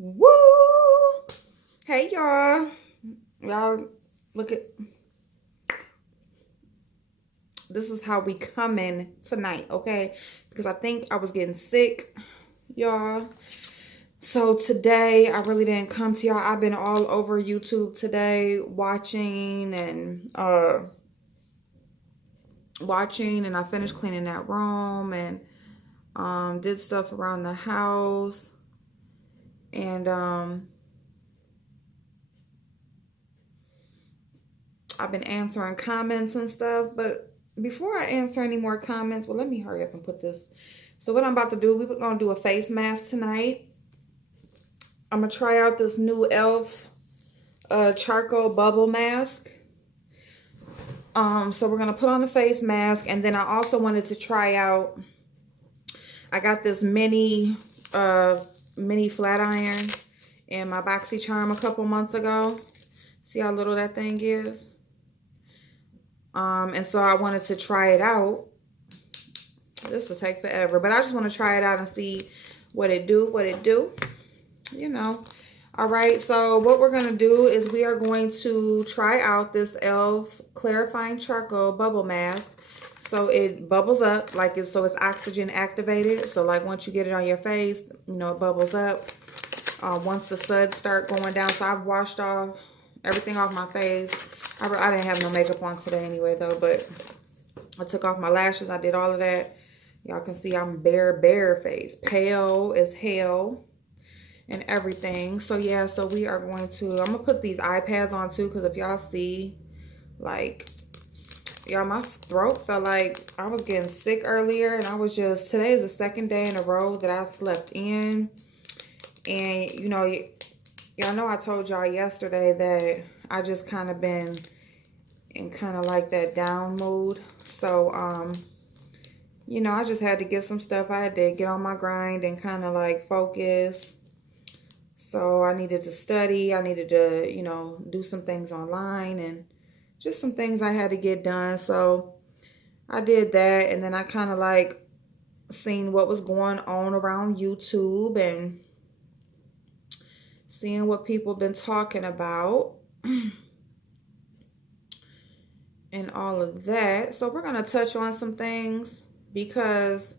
Woo! Hey y'all. Y'all look at this is how we coming tonight, okay? Because I think I was getting sick, y'all. So today I really didn't come to y'all. I've been all over YouTube today watching and I finished cleaning that room and did stuff around the house and I've been answering comments and stuff, but before I answer any more comments, well, let me hurry up and put this. So what I'm about to do, we're going to do a face mask tonight. I'm going to try out this new e.l.f. Charcoal bubble mask. So we're going to put on the face mask, and then I also wanted to try out, I got this mini flat iron in my BoxyCharm a couple months ago. See how little that thing is? And so I wanted to try it out. This will take forever, but I just want to try it out and see what it do, you know. All right, so what we're going to do is we are going to try out this e.l.f. clarifying charcoal bubble mask. So it bubbles up like it's oxygen activated. So like once you get it on your face, you know, it bubbles up. Once the suds start going down, so I've washed off everything off my face. I didn't have no makeup on today anyway though, but I took off my lashes. I did all of that. Y'all can see I'm bare face, pale as hell and everything. So yeah, so we are going to, I'm gonna put these eye pads on too, because if y'all see, like, y'all, my throat felt like I was getting sick earlier, and I was just, today is the second day in a row that I slept in. And you know, y'all know I told y'all yesterday that I just kind of been in kind of like that down mood. So, you know, I just had to get some stuff. I had to get on my grind and kind of like focus. So I needed to study. I needed to, you know, do some things online and just some things I had to get done. So I did that. And then I kind of like seen what was going on around YouTube and seeing what people been talking about and all of that. So we're going to touch on some things because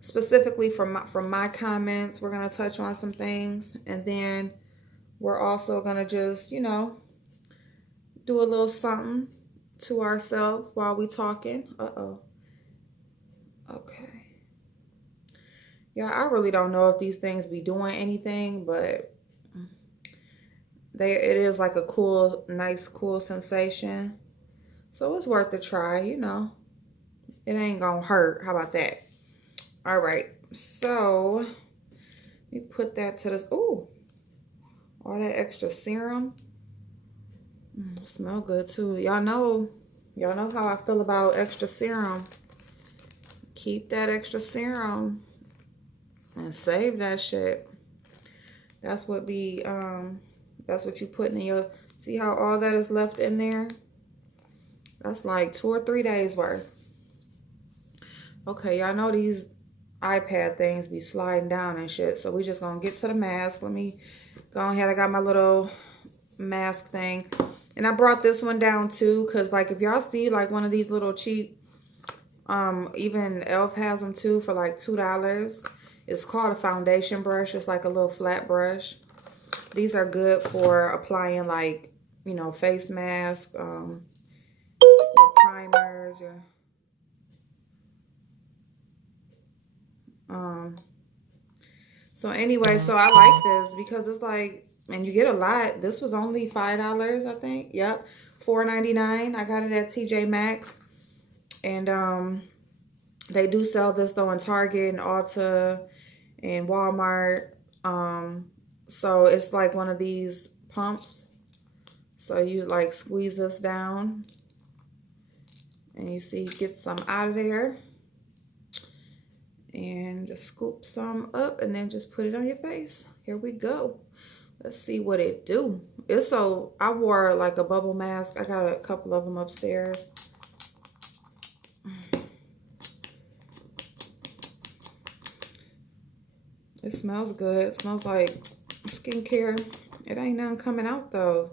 specifically from my comments, we're going to touch on some things, and then we're also going to just, you know, do a little something to ourselves while we talking. Okay. Yeah, I really don't know if these things be doing anything, but it is like a cool, nice, cool sensation. So it's worth a try, you know. It ain't gonna hurt. How about that? All right. So we put that to this. Ooh, all that extra serum. Smell good too. Y'all know how I feel about extra serum. Keep that extra serum and save that shit. That's what that's what you putting in your, see how all that is left in there? That's like 2 or 3 days worth. Okay, y'all know these iPad things be sliding down and shit. So we just gonna get to the mask. Let me go ahead. I got my little mask thing. And I brought this one down too, because like if y'all see like one of these little cheap, even e.l.f. has them too for like $2. It's called a foundation brush. It's like a little flat brush. These are good for applying like, you know, face mask, your primers, your so anyway, so I like this because it's like, and you get a lot. This was only $5, I think. Yep, $4.99. I got it at TJ Maxx, and they do sell this though in Target and Ulta and Walmart. So it's like one of these pumps. So you like squeeze this down, and you see, get some out of there. And just scoop some up and then just put it on your face. Here we go. Let's see what it do. It's so, I wore like a bubble mask. I got a couple of them upstairs. It smells good. It smells like skincare. It ain't nothing coming out though.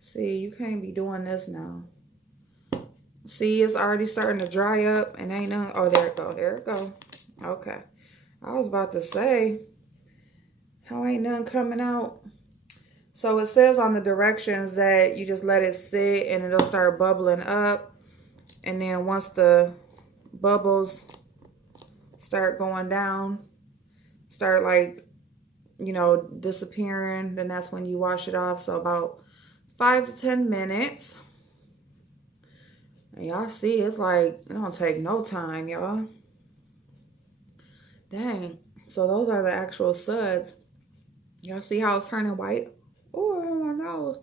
See, you can't be doing this now. See, it's already starting to dry up and ain't nothing. Oh, there it go. There it go. Okay. I was about to say, how ain't nothing coming out? So it says on the directions that you just let it sit and it'll start bubbling up. And then once the bubbles start going down, start like, you know, disappearing, then that's when you wash it off. So about 5 to 10 minutes. And y'all see, it's like, it don't take no time, y'all. Dang. So those are the actual suds. Y'all see how it's turning white? Oh, my nose.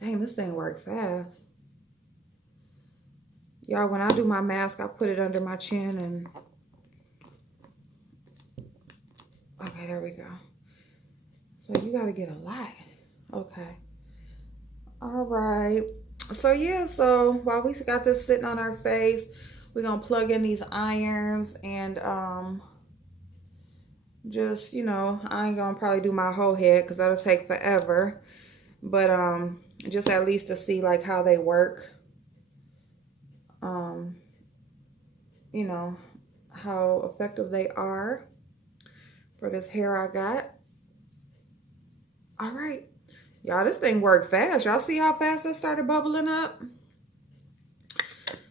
Dang, this thing worked fast. Y'all, when I do my mask, I put it under my chin and... Okay, there we go. So you got to get a lot. Okay. All right. So yeah, so while we got this sitting on our face, we're going to plug in these irons and just, you know, I ain't going to probably do my whole head because that'll take forever. But just at least to see like how they work. You know, how effective they are for this hair I got. All right. Y'all, this thing worked fast. Y'all see how fast it started bubbling up?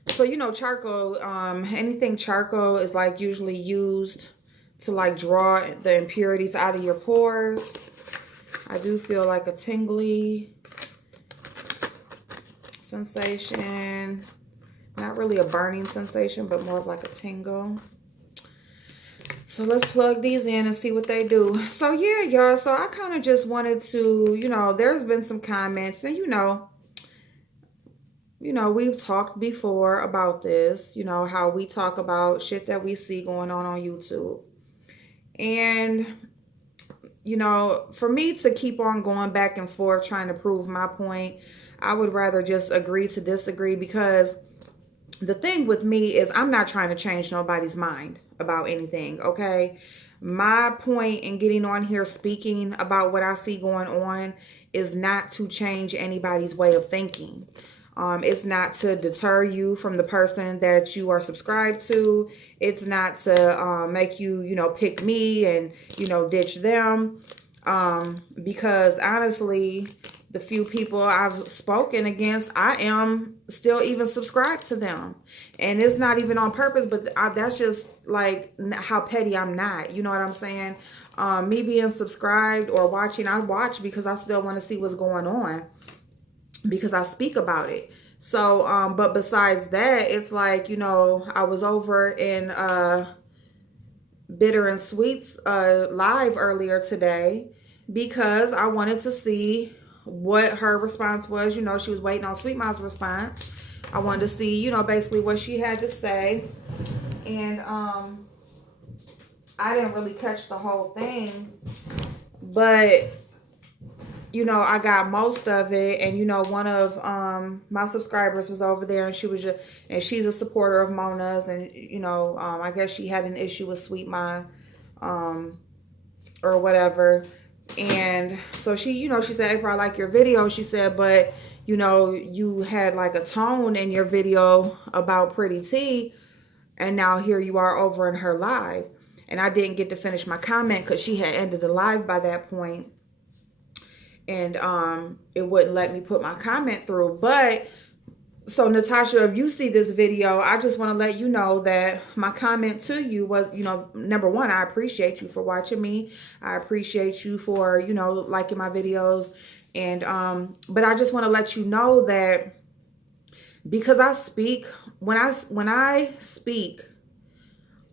So, you know, charcoal, anything charcoal is like usually used to like draw the impurities out of your pores. I do feel like a tingly sensation. Not really a burning sensation, but more of like a tingle. So let's plug these in and see what they do. So yeah, y'all, so I kind of just wanted to, you know, there's been some comments and you know, we've talked before about this, you know, how we talk about shit that we see going on YouTube. And, you know, for me to keep on going back and forth trying to prove my point, I would rather just agree to disagree, because the thing with me is I'm not trying to change nobody's mind about anything, okay? My point in getting on here speaking about what I see going on is not to change anybody's way of thinking. It's not to deter you from the person that you are subscribed to. It's not to make you, you know, pick me and, you know, ditch them. Because honestly, the few people I've spoken against, I am still even subscribed to them. And it's not even on purpose, but that's just like how petty I'm not. You know what I'm saying? Me being subscribed or watching, I watch because I still want to see what's going on, because I speak about it. So, but besides that, it's like, you know, I was over in Bitter and Sweets live earlier today because I wanted to see what her response was. You know, she was waiting on Sweet Mom's response. I wanted to see, you know, basically what she had to say. And I didn't really catch the whole thing, but you know, I got most of it. And you know, one of my subscribers was over there, and she was just, and she's a supporter of Mona's, and you know, I guess she had an issue with Sweet Mom or whatever. And so she, you know, she said, April, I like your video. She said, but you know, you had like a tone in your video about Pretty Tea, and now here you are over in her live. And I didn't get to finish my comment because she had ended the live by that point. And it wouldn't let me put my comment through. But so Natasha, if you see this video, I just want to let you know that my comment to you was, you know, number one, I appreciate you for watching me. I appreciate you for, you know, liking my videos. And but I just want to let you know that because I speak, when I speak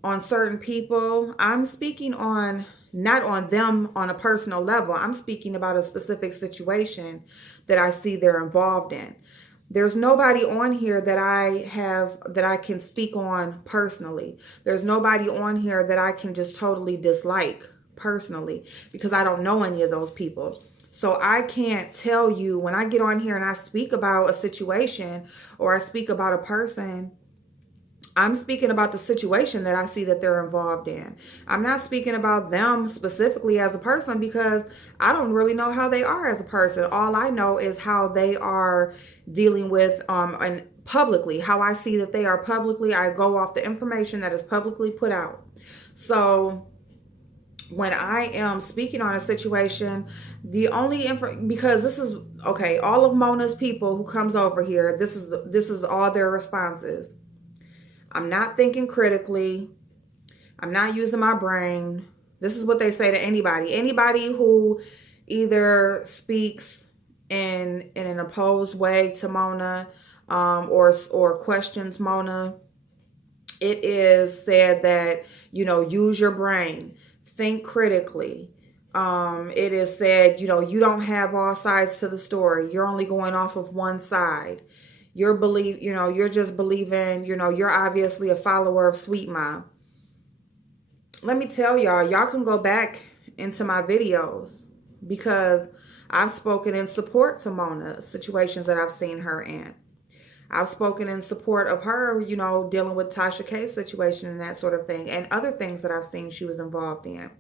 on certain people, I'm speaking on, not on them on a personal level. I'm speaking about a specific situation that I see they're involved in. There's nobody on here that I can speak on personally. There's nobody on here that I can just totally dislike personally, because I don't know any of those people. So I can't tell you, when I get on here and I speak about a situation or I speak about a person, I'm speaking about the situation that I see that they're involved in. I'm not speaking about them specifically as a person, because I don't really know how they are as a person. All I know is how they are dealing with and publicly, how I see that they are publicly. I go off the information that is publicly put out. So when I am speaking on a situation, the only because this is okay, all of Mona's people who comes over here, this is all their responses. I'm not thinking critically. I'm not using my brain. This is what they say to anybody. Anybody who either speaks in an opposed way to Mona, or questions Mona. It is said that, you know, use your brain, think critically. It is said, you know, you don't have all sides to the story. You're only going off of one side. You're just believing, you know, you're obviously a follower of Sweet Mom. Let me tell y'all can go back into my videos, because I've spoken in support to Mona, situations that I've seen her in. I've spoken in support of her, you know, dealing with Tasha K's situation and that sort of thing, and other things that I've seen she was involved in.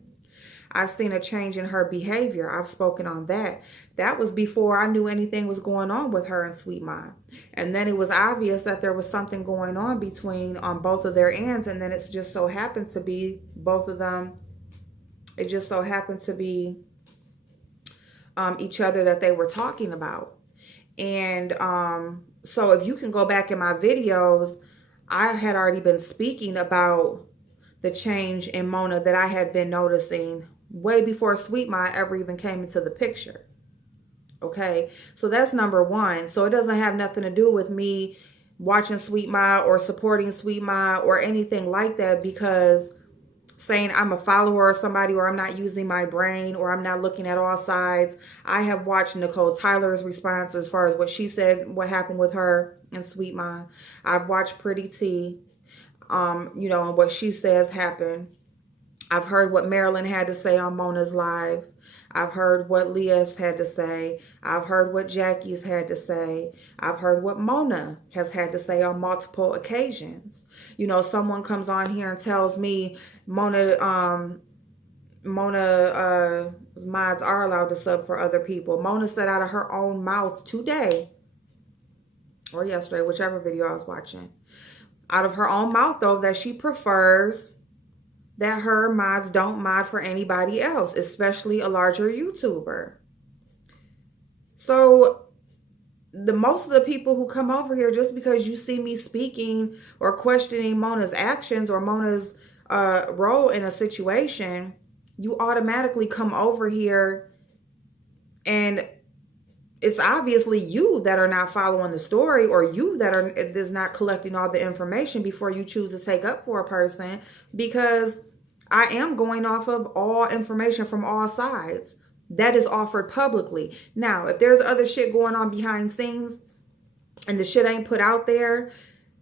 I've seen a change in her behavior. I've spoken on that. That was before I knew anything was going on with her and Sweet Mom. And then it was obvious that there was something going on between on both of their ends. And then it just so happened to be both of them. It just so happened to be each other that they were talking about. And so if you can go back in my videos, I had already been speaking about the change in Mona that I had been noticing way before Sweet Mom ever even came into the picture. Okay, so that's number one. So it doesn't have nothing to do with me watching Sweet Mom or supporting Sweet Mom or anything like that, because saying I'm a follower of somebody, or I'm not using my brain, or I'm not looking at all sides. I have watched Nicole Tyler's response as far as what she said, what happened with her and Sweet Mom. I've watched Pretty T, you know, and what she says happened. I've heard what Marilyn had to say on Mona's live. I've heard what Leah's had to say. I've heard what Jackie's had to say. I've heard what Mona has had to say on multiple occasions. You know, someone comes on here and tells me Mona's mods are allowed to sub for other people. Mona said out of her own mouth today, or yesterday, whichever video I was watching, out of her own mouth though, that she prefers that her mods don't mod for anybody else, especially a larger YouTuber. So most of the people who come over here, just because you see me speaking or questioning Mona's actions or Mona's role in a situation, you automatically come over here, and it's obviously you that are not following the story, or you that is not collecting all the information before you choose to take up for a person, because I am going off of all information from all sides that is offered publicly. Now, if there's other shit going on behind scenes and the shit ain't put out there,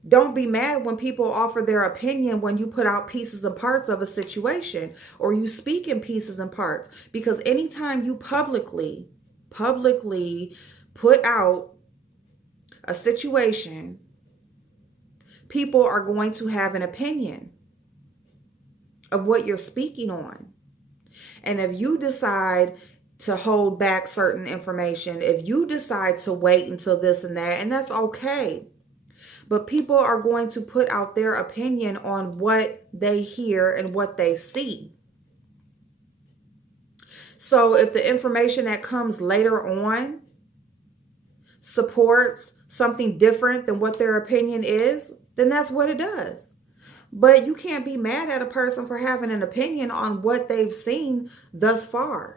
don't be mad when people offer their opinion when you put out pieces and parts of a situation, or you speak in pieces and parts, because anytime you publicly put out a situation, people are going to have an opinion of what you're speaking on. And if you decide to hold back certain information, if you decide to wait until this and that, and that's okay, but people are going to put out their opinion on what they hear and what they see. So if the information that comes later on supports something different than what their opinion is, then that's what it does. But you can't be mad at a person for having an opinion on what they've seen thus far.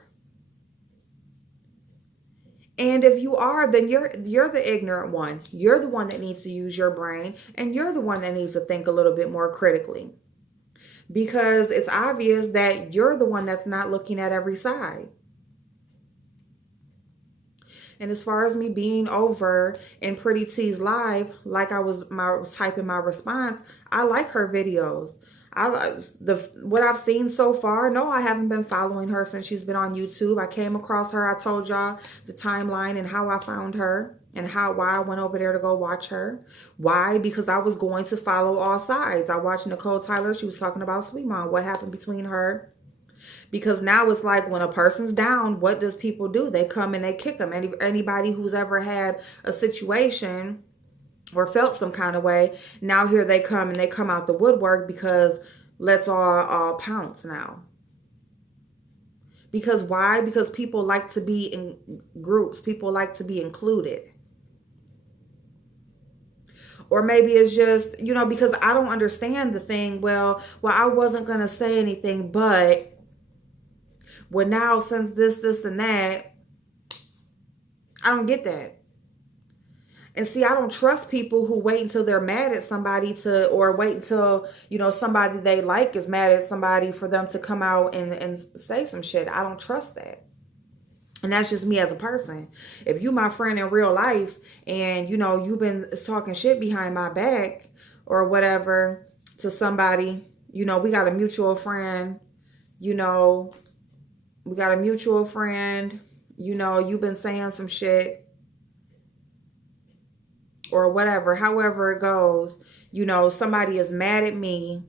And if you are, then you're the ignorant one. You're the one that needs to use your brain, and you're the one that needs to think a little bit more critically. Because it's obvious that you're the one that's not looking at every side. And as far as me being over in Pretty T's live, like I was typing my response, I like her videos. What I've seen so far, no, I haven't been following her since she's been on YouTube. I came across her. I told y'all the timeline and how I found her. And why I went over there to go watch her. Why? Because I was going to follow all sides. I watched Nicole Tyler. She was talking about Sweet Mom. What happened between her? Because now it's like when a person's down, what does people do? They come and they kick them. Anybody who's ever had a situation or felt some kind of way, now here they come and they come out the woodwork because let's all pounce now. Because why? Because people like to be in groups. People like to be included. Or maybe it's just, you know, because I don't understand the thing. Well, I wasn't going to say anything, but well, now since this and that, I don't get that. And see, I don't trust people who wait until they're mad at somebody or wait until, you know, somebody they like is mad at somebody for them to come out and say some shit. I don't trust that. And that's just me as a person. If you my friend in real life and, you know, you've been talking shit behind my back or whatever to somebody, you know, we got a mutual friend, you know, you've been saying some shit or whatever, however it goes, you know, somebody is mad at me.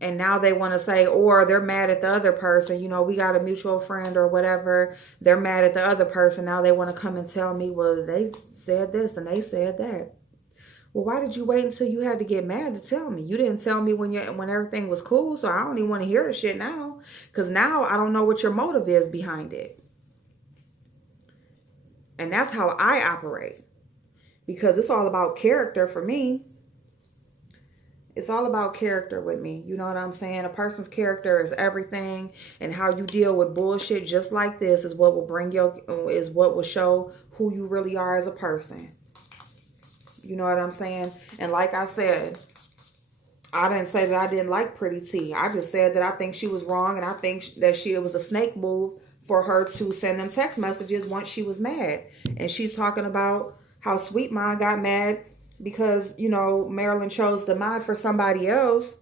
And now they want to say, or they're mad at the other person. You know, we got a mutual friend or whatever. They're mad at the other person. Now they want to come and tell me, well, they said this and they said that. Well, why did you wait until you had to get mad to tell me? You didn't tell me when everything was cool. So I don't even want to hear the shit now. Because now I don't know what your motive is behind it. And that's how I operate. Because it's all about character for me. It's all about character with me. You know what I'm saying? A person's character is everything, and how you deal with bullshit just like this is what will show who you really are as a person. You know what I'm saying? And like I said, I didn't say that I didn't like Pretty T. I just said that I think she was wrong, and I think that it was a snake move for her to send them text messages once she was mad. And she's talking about how Sweet Mom got mad because, you know, Marilyn chose to mod for somebody else.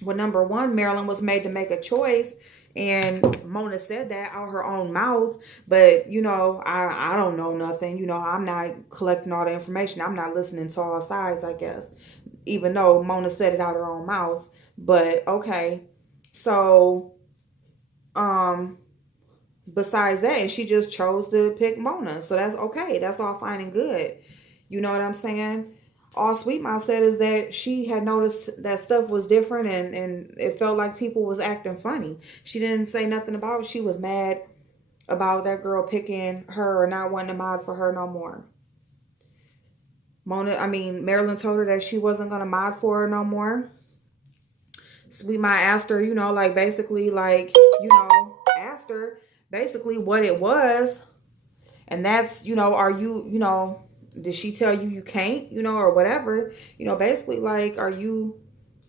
Well, number one, Marilyn was made to make a choice. And Mona said that out her own mouth. But, you know, I don't know nothing. You know, I'm not collecting all the information. I'm not listening to all sides, I guess. Even though Mona said it out her own mouth. But, okay. So, besides that, and she just chose to pick Mona. So that's okay. That's all fine and good. You know what I'm saying? All Sweet Mom said is that she had noticed that stuff was different and it felt like people was acting funny. She didn't say nothing about it. She was mad about that girl picking her or not wanting to mod for her no more. Marilyn told her that she wasn't going to mod for her no more. Sweet Mom asked her, you know, like basically like, you know, asked her basically what it was. And that's, you know, are you, you know, did she tell you you can't, you know, or whatever? You know, basically, like, are you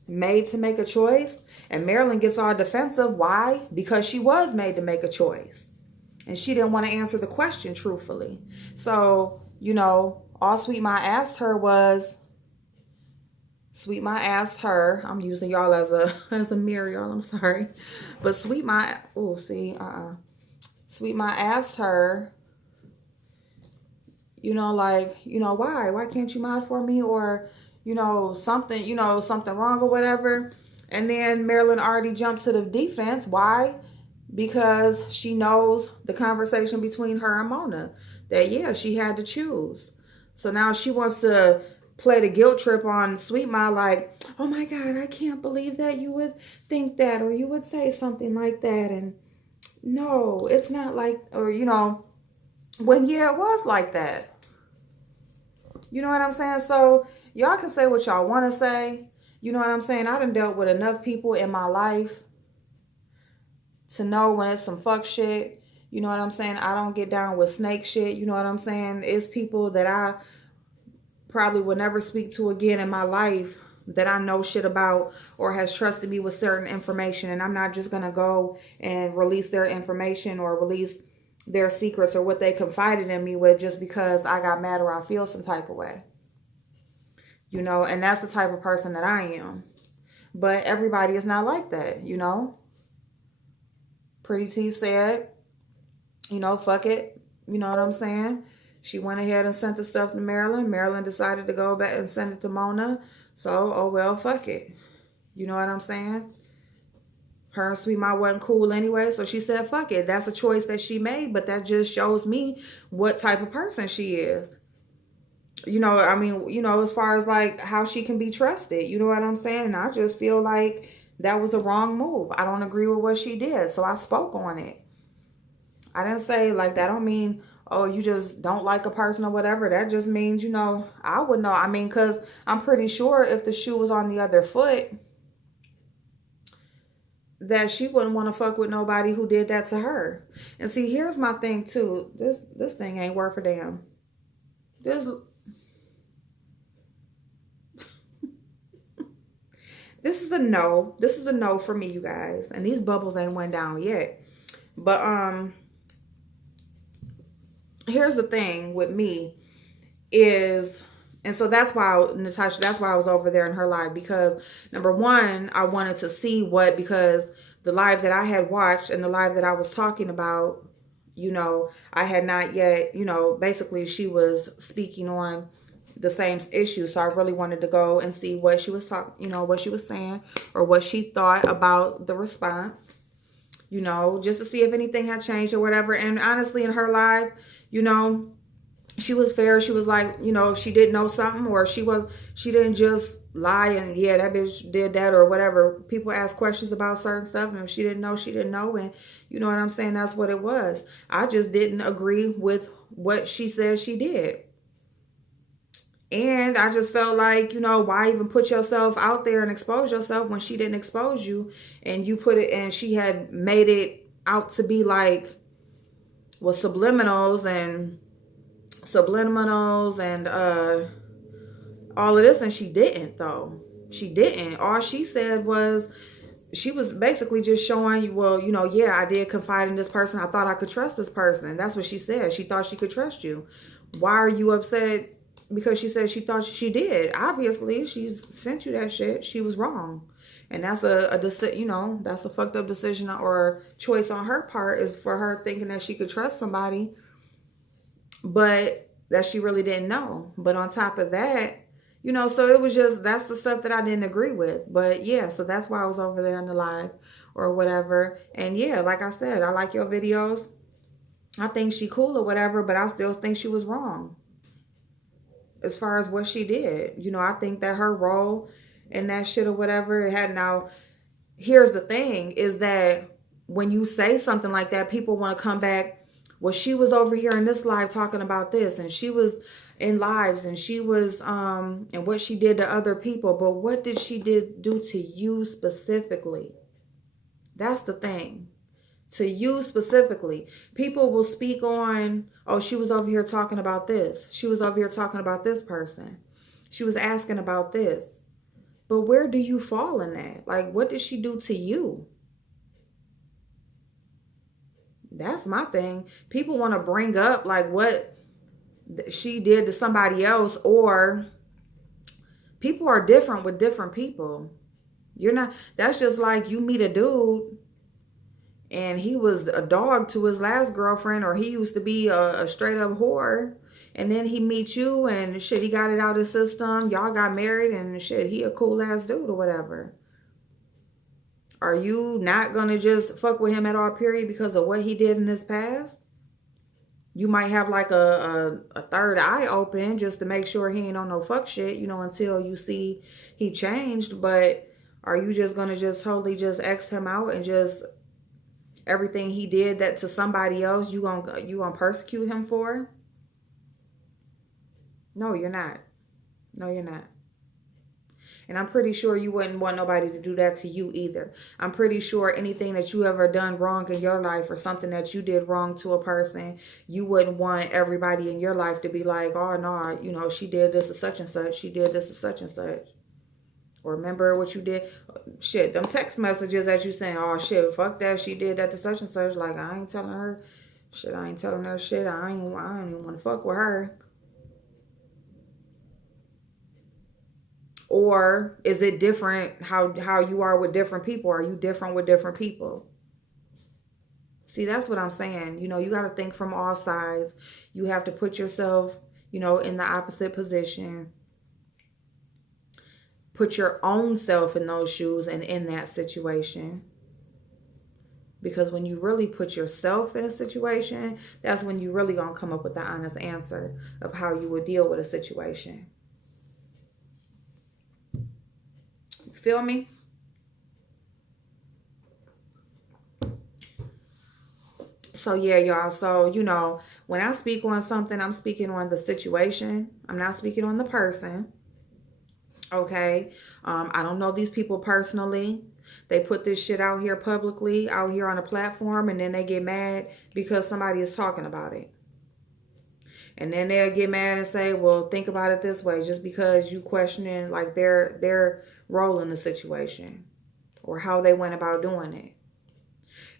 made to make a choice? And Marilyn gets all defensive. Why? Because she was made to make a choice. And she didn't want to answer the question truthfully. So, you know, all Sweet Mom asked her was, I'm using y'all as a mirror, y'all, I'm sorry. But Sweet Mom, Sweet Mom asked her, you know, like, you know, why can't you mod for me? Or, you know, something wrong or whatever. And then Marilyn already jumped to the defense. Why? Because she knows the conversation between her and Mona. That, yeah, she had to choose. So now she wants to play the guilt trip on Sweet Mom like, oh my God, I can't believe that you would think that or you would say something like that. And no, it's not like, or, you know, when, yeah, it was like that. You know what I'm saying? So y'all can say what y'all want to say. You know what I'm saying? I done dealt with enough people in my life to know when it's some fuck shit. You know what I'm saying? I don't get down with snake shit. You know what I'm saying? It's people that I probably will never speak to again in my life that I know shit about or has trusted me with certain information. And I'm not just going to go and release their information or release their secrets or what they confided in me with just because I got mad or I feel some type of way. You know, and that's the type of person that I am. But everybody is not like that, you know. Pretty T said You know, fuck it. You know what I'm saying? She went ahead and sent the stuff to Marilyn. Marilyn decided to go back and send it to Mona. So, oh well, fuck it. You know what I'm saying? Her and Sweet Ma wasn't cool anyway, so she said, fuck it. That's a choice that she made, but that just shows me what type of person she is. You know, I mean, you know, as far as like how she can be trusted, you know what I'm saying? And I just feel like that was a wrong move. I don't agree with what she did, so I spoke on it. I didn't say like that don't mean, oh, you just don't like a person or whatever. That just means, you know, I would know. I mean, because I'm pretty sure if the shoe was on the other foot, that she wouldn't want to fuck with nobody who did that to her. And see, here's my thing too. This thing ain't worth a damn. This is a no. This is a no for me, you guys. And these bubbles ain't went down yet. But here's the thing with me is, and so that's why, Natasha, that's why I was over there in her live, because number one, I wanted to see what, because the live that I had watched and the live that I was talking about, you know, I had not yet, you know, basically she was speaking on the same issue. So I really wanted to go and see what she was talking, you know, what she was saying or what she thought about the response, you know, just to see if anything had changed or whatever. And honestly, in her live, you know, she was fair. She was like, you know, if she didn't know something or she didn't just lie and yeah, that bitch did that or whatever. People ask questions about certain stuff, and if she didn't know, she didn't know. And you know what I'm saying? That's what it was. I just didn't agree with what she said she did. And I just felt like, you know, why even put yourself out there and expose yourself when she didn't expose you, and you put it, and she had made it out to be like, well, subliminals and all of this, and she didn't though. She didn't. All she said was, she was basically just showing you, well, you know, yeah, I did confide in this person. I thought I could trust this person. That's what she said. She thought she could trust you. Why are you upset? Because she said she thought she did. Obviously, she sent you that shit. She was wrong. And that's you know, that's a fucked up decision or choice on her part, is for her thinking that she could trust somebody, but that she really didn't know. But on top of that, you know, so it was just, that's the stuff that I didn't agree with. But yeah, so that's why I was over there in the live or whatever. And yeah, like I said, I like your videos. I think she cool or whatever, but I still think she was wrong as far as what she did. You know, I think that her role in that shit or whatever, it had. Now, here's the thing, is that when you say something like that, people want to come back, well, she was over here in this live talking about this, and she was in lives, and she was, and what she did to other people. But what did she do to you specifically? That's the thing. To you specifically. People will speak on, oh, she was over here talking about this. She was over here talking about this person. She was asking about this. But where do you fall in that? Like, what did she do to you? That's my thing. People want to bring up like what she did to somebody else, or people are different with different people. You're not, that's just like you meet a dude and he was a dog to his last girlfriend, or he used to be a straight up whore. And then he meets you and shit, he got it out of his system. Y'all got married and shit, he a cool ass dude or whatever. Are you not going to just fuck with him at all, period, because of what he did in his past? You might have like a third eye open just to make sure he ain't on no fuck shit, you know, until you see he changed. But are you just going to just totally just X him out and just everything he did that to somebody else, you gonna persecute him for? No, you're not. No, you're not. And I'm pretty sure you wouldn't want nobody to do that to you either. I'm pretty sure anything that you ever done wrong in your life, or something that you did wrong to a person, you wouldn't want everybody in your life to be like, oh, no, you know, she did this to such and such. She did this to such and such. Or remember what you did. Shit, them text messages that you saying, oh, shit, fuck that. She did that to such and such. Like, I ain't telling her shit. I ain't telling her shit. I don't even want to fuck with her. Or is it different how you are with different people? Are you different with different people? See, that's what I'm saying. You know, you got to think from all sides. You have to put yourself, you know, in the opposite position. Put your own self in those shoes and in that situation. Because when you really put yourself in a situation, that's when you really gonna come up with the honest answer of how you would deal with a situation. Feel me? So yeah, y'all. So, you know, when I speak on something, I'm speaking on the situation. I'm not speaking on the person. Okay. I don't know these people personally. They put this shit out here publicly, out here on a platform, and then they get mad because somebody is talking about it. And then they'll get mad and say, well, think about it this way, just because you questioning like their role in the situation or how they went about doing it.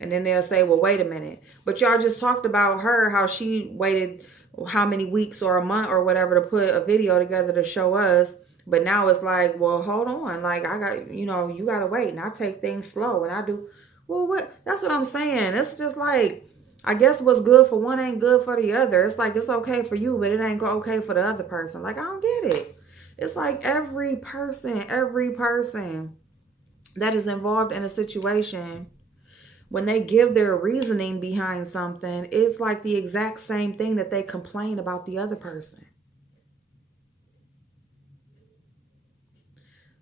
And then they'll say, well, wait a minute. But y'all just talked about her, how she waited how many weeks or a month or whatever to put a video together to show us. But now it's like, well, hold on. Like, I got, you know, you got to wait. And I take things slow. And I do, well, what? That's what I'm saying. It's just like, I guess what's good for one ain't good for the other. It's like, it's okay for you, but it ain't okay for the other person. Like, I don't get it. It's like every person that is involved in a situation, when they give their reasoning behind something, it's like the exact same thing that they complain about the other person.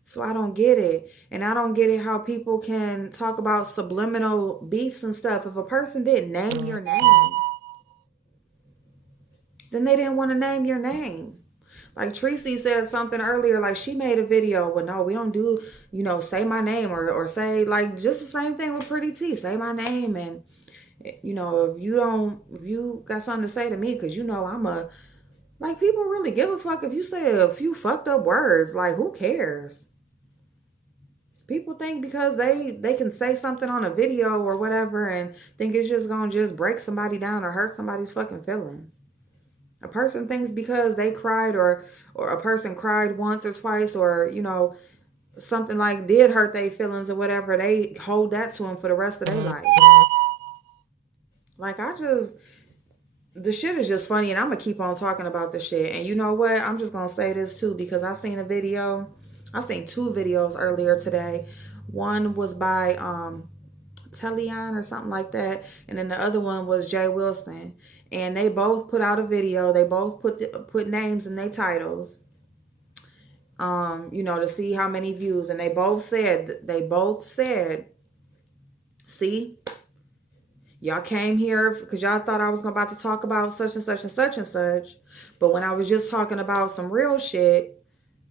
So I don't get it. And I don't get it how people can talk about subliminal beefs and stuff. If a person didn't name your name, then they didn't want to name your name. Like Tracy said something earlier, like she made a video. Well, no, we don't do, you know, say my name or say like just the same thing with Pretty T. Say my name. And, you know, if you got something to say to me, because, you know, like people really give a fuck if you say a few fucked up words. Like, who cares? People think because they can say something on a video or whatever and think it's just going to just break somebody down or hurt somebody's fucking feelings. A person thinks because they cried or a person cried once or twice or, you know, something like did hurt their feelings or whatever, they hold that to them for the rest of their life. Like, the shit is just funny and I'm going to keep on talking about the shit. And you know what? I'm just going to say this too because I seen two videos earlier today. One was by Tellion or something like that. And then the other one was Jay Wilson. And they both put out a video. They both put names in their titles. You know, to see how many views. And they both said, see, y'all came here because y'all thought I was about to talk about such and such and such and such. But when I was just talking about some real shit,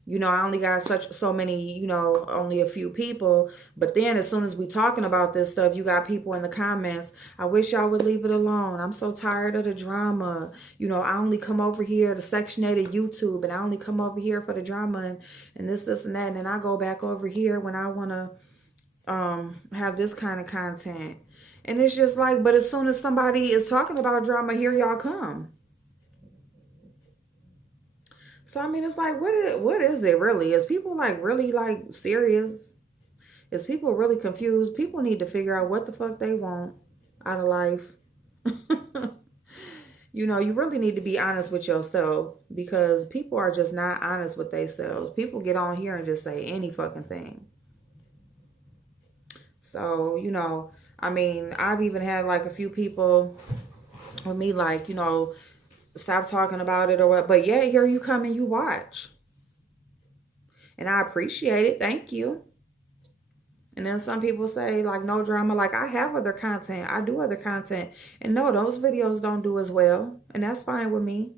you know, I only got so many, you know, only a few people. But then as soon as we talking about this stuff, you got people in the comments. I wish y'all would leave it alone. I'm so tired of the drama. You know, I only come over here to Section 8 of YouTube. And I only come over here for the drama and this, and that. And then I go back over here when I want to have this kind of content. And it's just like, but as soon as somebody is talking about drama, here y'all come. So, I mean, it's like, what is it really? Is people like really like serious? Is people really confused? People need to figure out what the fuck they want out of life. You know, you really need to be honest with yourself because people are just not honest with themselves. People get on here and just say any fucking thing. So, you know, I mean, I've even had like a few people with me like, you know, stop talking about it or what. But yeah, here you come and you watch. And I appreciate it. Thank you. And then some people say like no drama. Like I have other content. I do other content. And no, those videos don't do as well. And that's fine with me.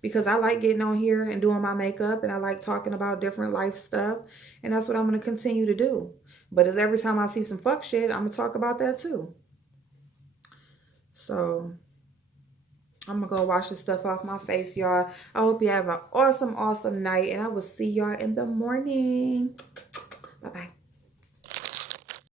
Because I like getting on here and doing my makeup. And I like talking about different life stuff. And that's what I'm going to continue to do. But as every time I see some fuck shit, I'm going to talk about that too. So I'm going to go wash this stuff off my face, y'all. I hope you have an awesome, awesome night. And I will see y'all in the morning. Bye-bye.